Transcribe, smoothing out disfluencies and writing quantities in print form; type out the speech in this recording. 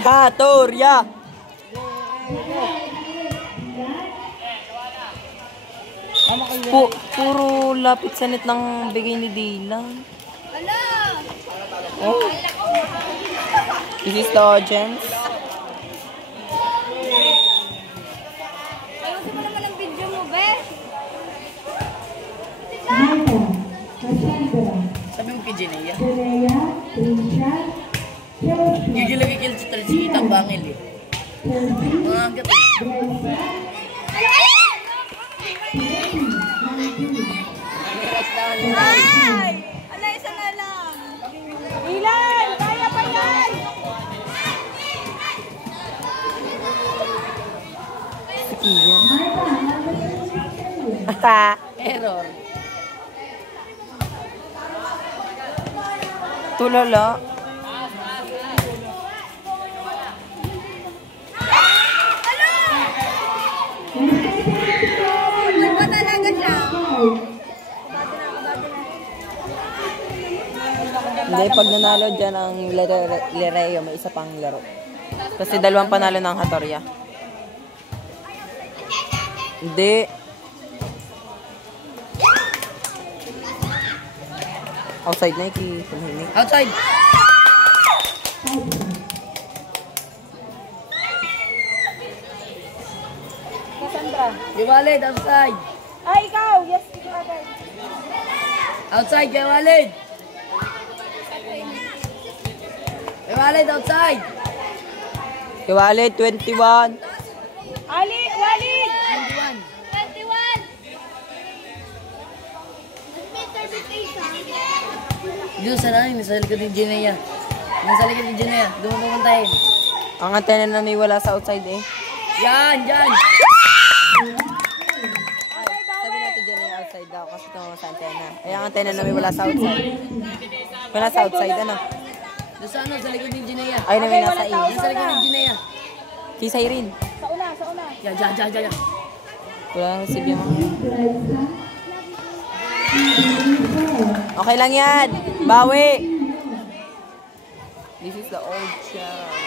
Hatorya! Puro lapit sa net ng bigay ni Dylan. Oh. This is the audience. Ayusin mo naman ang video mo, be. Sabi mo kay Jenea. Gigil-gigil sa talsikitang bangil eh. Mga hanggat eh. Ay! Ala, isa na lang. Ilan! Kaya pa yan! Error. Tulala. Ano ba talaga siya? Hindi, pag nanalo dyan ang Lereo, may isa pang laro. Kasi dalawang panalo ng Hatorya. Hindi. Outside na iki. Outside! Cassandra. Kay Walid, outside! Ay, ikaw! Yes, ikaw agad. Outside, kay Walid! Kay Walid, outside! Kay Walid, 21. Ali! Walid! 21. Diyos, sana yun. Nasa likod ni Jenea. Nasa likod ni Jenea. Doon mo pumuntahin. Ang antena na niwala sa outside eh. Yan, yan! Sabi natin dyan yung outside daw kasi ito sa antena. Ay, ang antena na wala sa outside. Wala sa outside, ano? Doon sa ano, sa likod ni Jenea. Ay, na may nasa in. Nasa likod ni Jenea. Kisay rin. Sa una, sa una. Yan, yan, yan, yan. Wala nang receive yung mga. Okay lang yan. Bawi. This is the old shop.